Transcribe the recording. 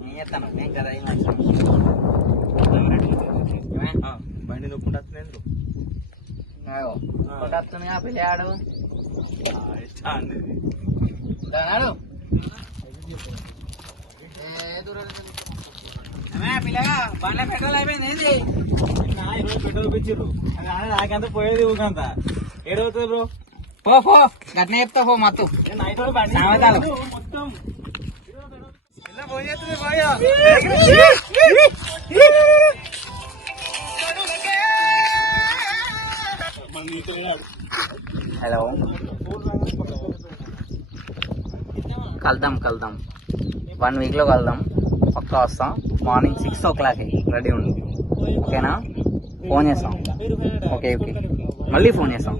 నేను చేస్తాను నేను కదా బండి నొక్కుంటా నేను కొట్టేస్తుందిగా పిల్లాడు నాడు పిల్లగా బండ్ల పెట్రోల్ అయిపోయింది ఏంది పెట్రోల్ పిచ్చిర్రు నాకంత పోయేది ఊకంత ఏడవుతుంది బ్రో పో పో గట్నే చెప్తా పో మత్తు సామెతాలు మొత్తం హలో కలుద్దాం 1 week లో కలుద్దాం పక్కా వస్తాం మార్నింగ్ 6 o'clock రెడీ ఉండి ఓకేనా ఫోన్ చేస్తాం ఓకే మళ్ళీ ఫోన్ చేస్తాం